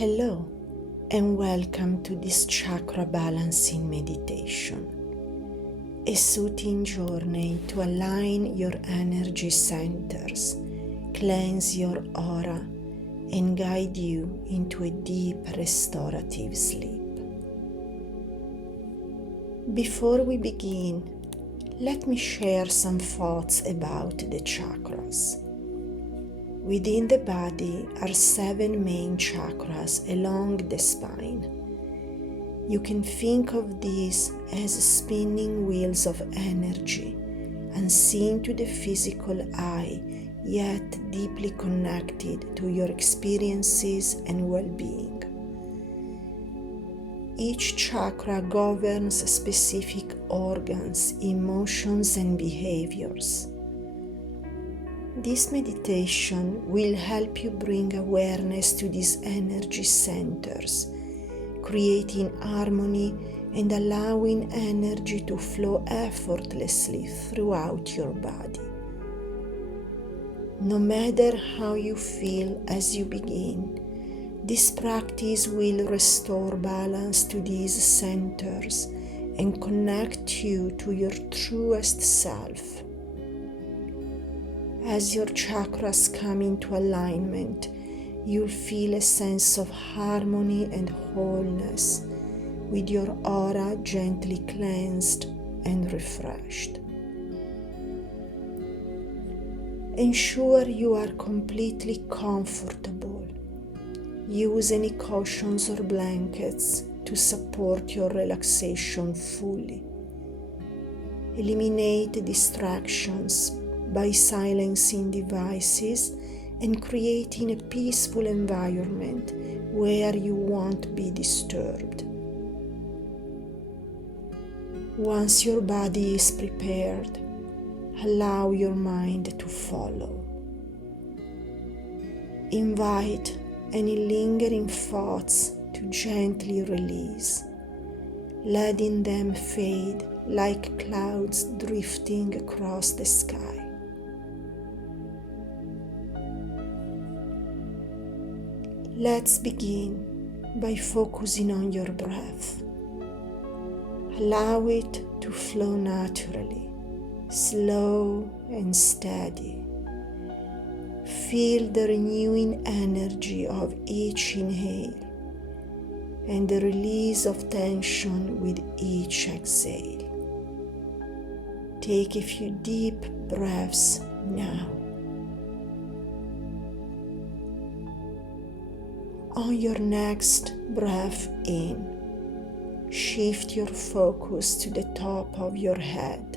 Hello and welcome to this chakra balancing meditation, a soothing journey to align your energy centers, cleanse your aura, and guide you into a deep restorative sleep. Before we begin, let me share some thoughts about the chakras. Within the body are 7 main chakras along the spine. You can think of these as spinning wheels of energy, unseen to the physical eye, yet deeply connected to your experiences and well-being. Each chakra governs specific organs, emotions, and behaviors. This meditation will help you bring awareness to these energy centers, creating harmony and allowing energy to flow effortlessly throughout your body. No matter how you feel as you begin, this practice will restore balance to these centers and connect you to your truest self. As your chakras come into alignment, you'll feel a sense of harmony and wholeness, with your aura gently cleansed and refreshed. Ensure you are completely comfortable. Use any cushions or blankets to support your relaxation fully. Eliminate distractions by silencing devices and creating a peaceful environment where you won't be disturbed. Once your body is prepared, allow your mind to follow. Invite any lingering thoughts to gently release, letting them fade like clouds drifting across the sky. Let's begin by focusing on your breath. Allow it to flow naturally, slow and steady. Feel the renewing energy of each inhale and the release of tension with each exhale. Take a few deep breaths now. On your next breath in, shift your focus to the top of your head.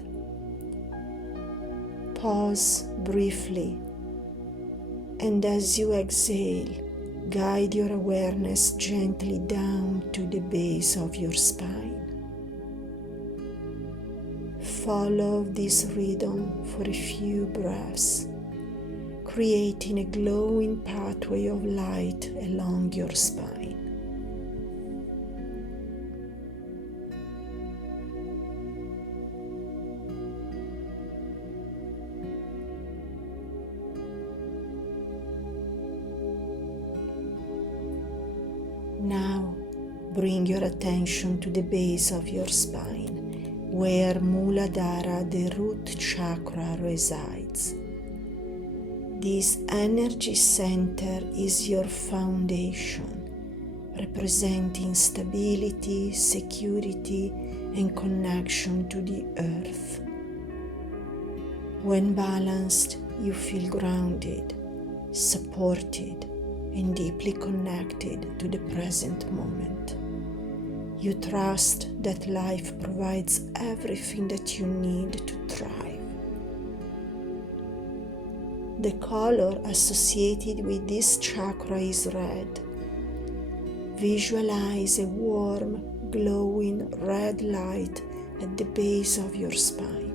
Pause briefly, and as you exhale, guide your awareness gently down to the base of your spine. Follow this rhythm for a few breaths, creating a glowing pathway of light along your spine. Now, bring your attention to the base of your spine, where Muladhara, the root chakra, resides. This energy center is your foundation, representing stability, security, and connection to the earth. When balanced, you feel grounded, supported, and deeply connected to the present moment. You trust that life provides everything that you need to thrive. The color associated with this chakra is red. Visualize a warm, glowing red light at the base of your spine.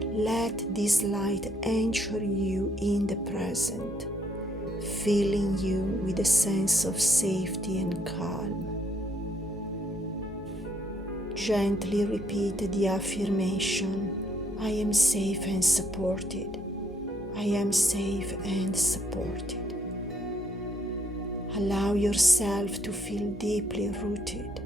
Let this light anchor you in the present, filling you with a sense of safety and calm. Gently repeat the affirmation, I am safe and supported. I am safe and supported. Allow yourself to feel deeply rooted,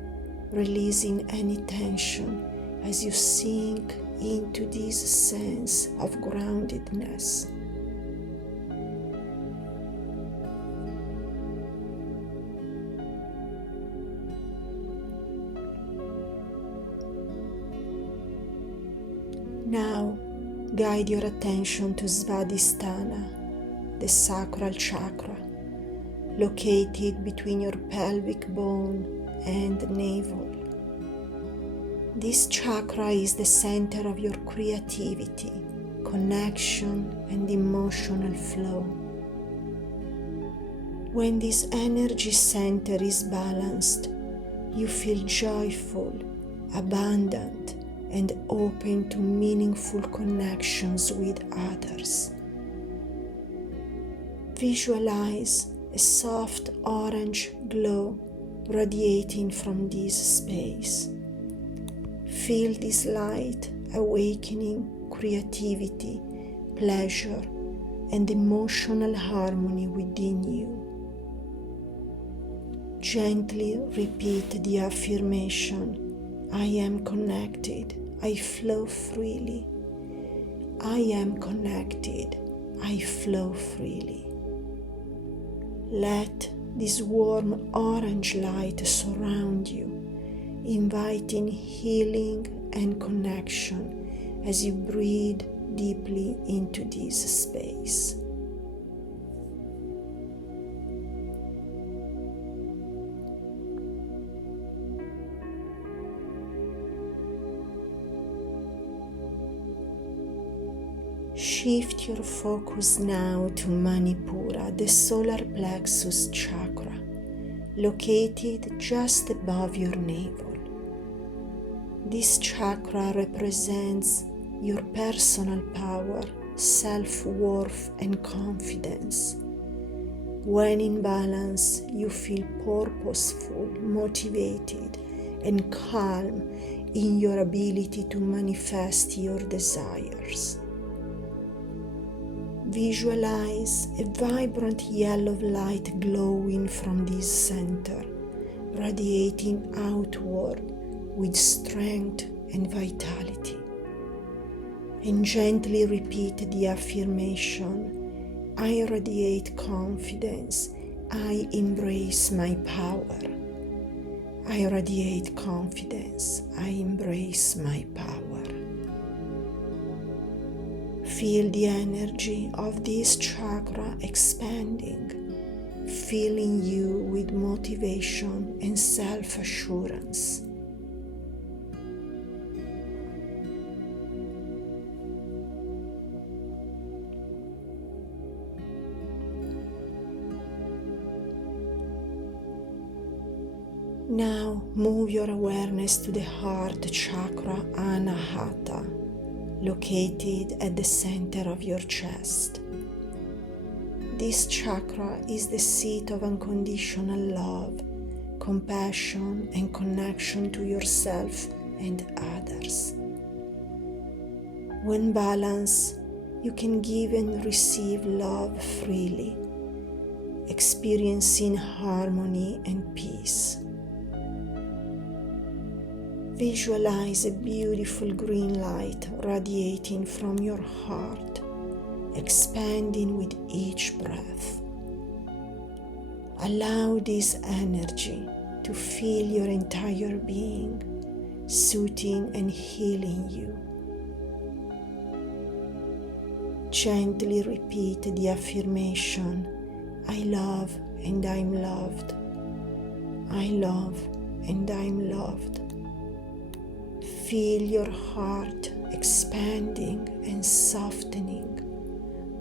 releasing any tension as you sink into this sense of groundedness. Now, guide your attention to Svadhisthana, the sacral chakra, located between your pelvic bone and navel. This chakra is the center of your creativity, connection, and emotional flow. When this energy center is balanced, you feel joyful, abundant, and open to meaningful connections with others. Visualize a soft orange glow radiating from this space. Feel this light awakening creativity, pleasure, and emotional harmony within you. Gently repeat the affirmation, I am connected, I flow freely. I am connected, I flow freely. Let this warm orange light surround you, inviting healing and connection as you breathe deeply into this space. Shift your focus now to Manipura, the solar plexus chakra, located just above your navel. This chakra represents your personal power, self-worth, and confidence. When in balance, you feel purposeful, motivated, and calm in your ability to manifest your desires. Visualize a vibrant yellow light glowing from this center, radiating outward with strength and vitality. And gently repeat the affirmation, I radiate confidence, I embrace my power. I radiate confidence, I embrace my power. Feel the energy of this chakra expanding, filling you with motivation and self-assurance. Now move your awareness to the heart chakra Anahata, located at the center of your chest. This chakra is the seat of unconditional love, compassion, and connection to yourself and others. When balanced, you can give and receive love freely, experiencing harmony and peace. Visualize a beautiful green light radiating from your heart, expanding with each breath. Allow this energy to fill your entire being, soothing and healing you. Gently repeat the affirmation, I love and I'm loved. I love and I'm loved. Feel your heart expanding and softening,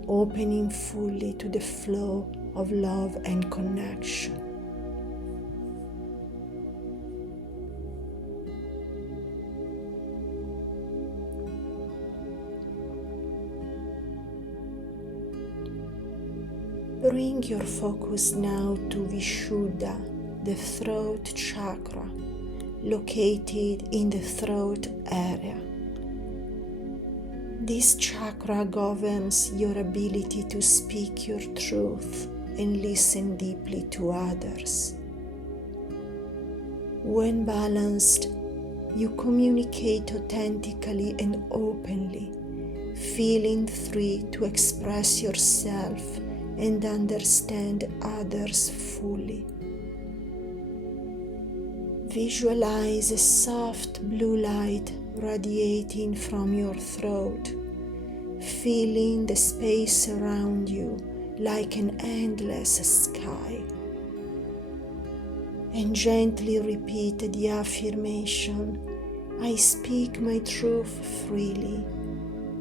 opening fully to the flow of love and connection. Bring your focus now to Vishuddha, the throat chakra, located in the throat area. This chakra governs your ability to speak your truth and listen deeply to others. When balanced, you communicate authentically and openly, feeling free to express yourself and understand others fully. Visualize a soft blue light radiating from your throat, filling the space around you like an endless sky. And gently repeat the affirmation, I speak my truth freely.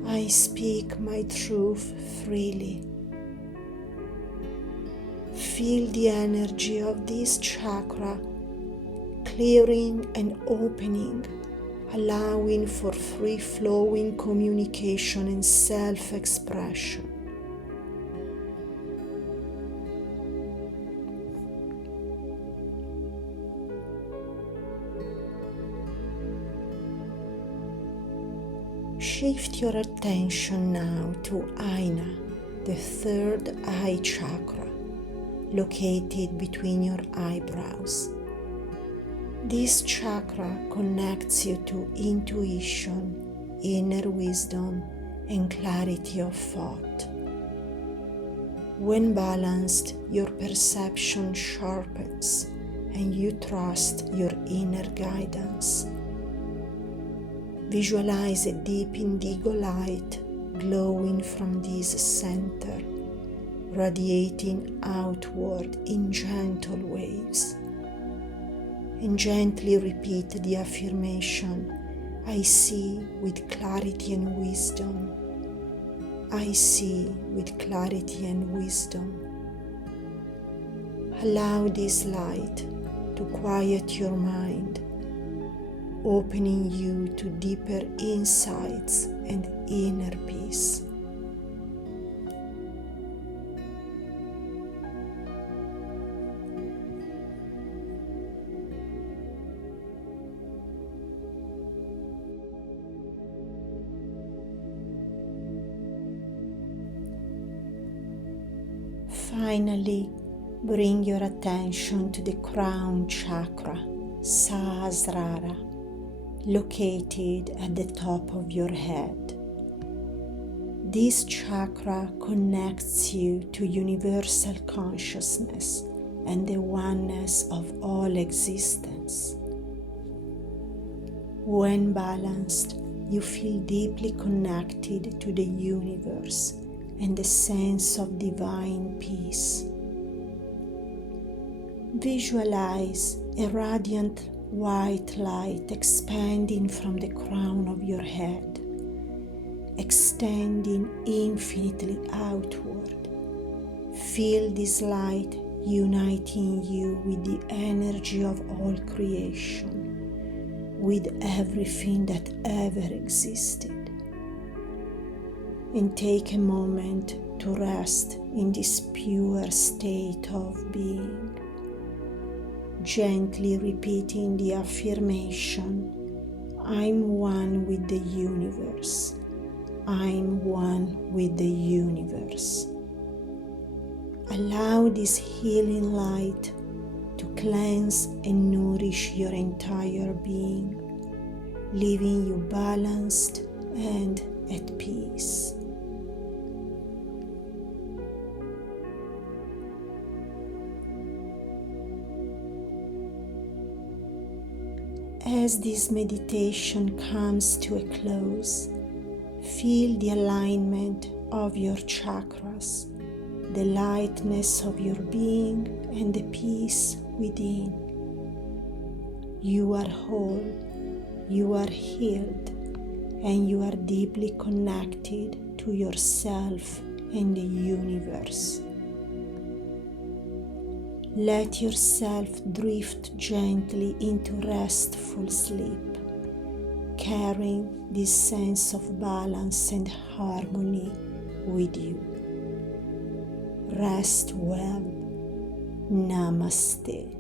I speak my truth freely. Feel the energy of this chakra clearing and opening, allowing for free-flowing communication and self-expression. Shift your attention now to Ajna, the third eye chakra, located between your eyebrows. This chakra connects you to intuition, inner wisdom, and clarity of thought. When balanced, your perception sharpens and you trust your inner guidance. Visualize a deep indigo light glowing from this center, radiating outward in gentle waves. And gently repeat the affirmation, I see with clarity and wisdom. I see with clarity and wisdom. Allow this light to quiet your mind, opening you to deeper insights and inner peace. Finally, bring your attention to the crown chakra, Sahasrara, located at the top of your head. This chakra connects you to universal consciousness and the oneness of all existence. When balanced, you feel deeply connected to the universe and a sense of divine peace. Visualize a radiant white light expanding from the crown of your head, extending infinitely outward. Feel this light uniting you with the energy of all creation, with everything that ever existed. And take a moment to rest in this pure state of being. Gently repeating the affirmation, I'm one with the universe. I'm one with the universe. Allow this healing light to cleanse and nourish your entire being, leaving you balanced and at peace. As this meditation comes to a close, feel the alignment of your chakras, the lightness of your being, and the peace within. You are whole, you are healed, and you are deeply connected to yourself and the universe. Let yourself drift gently into restful sleep, carrying this sense of balance and harmony with you. Rest well. Namaste.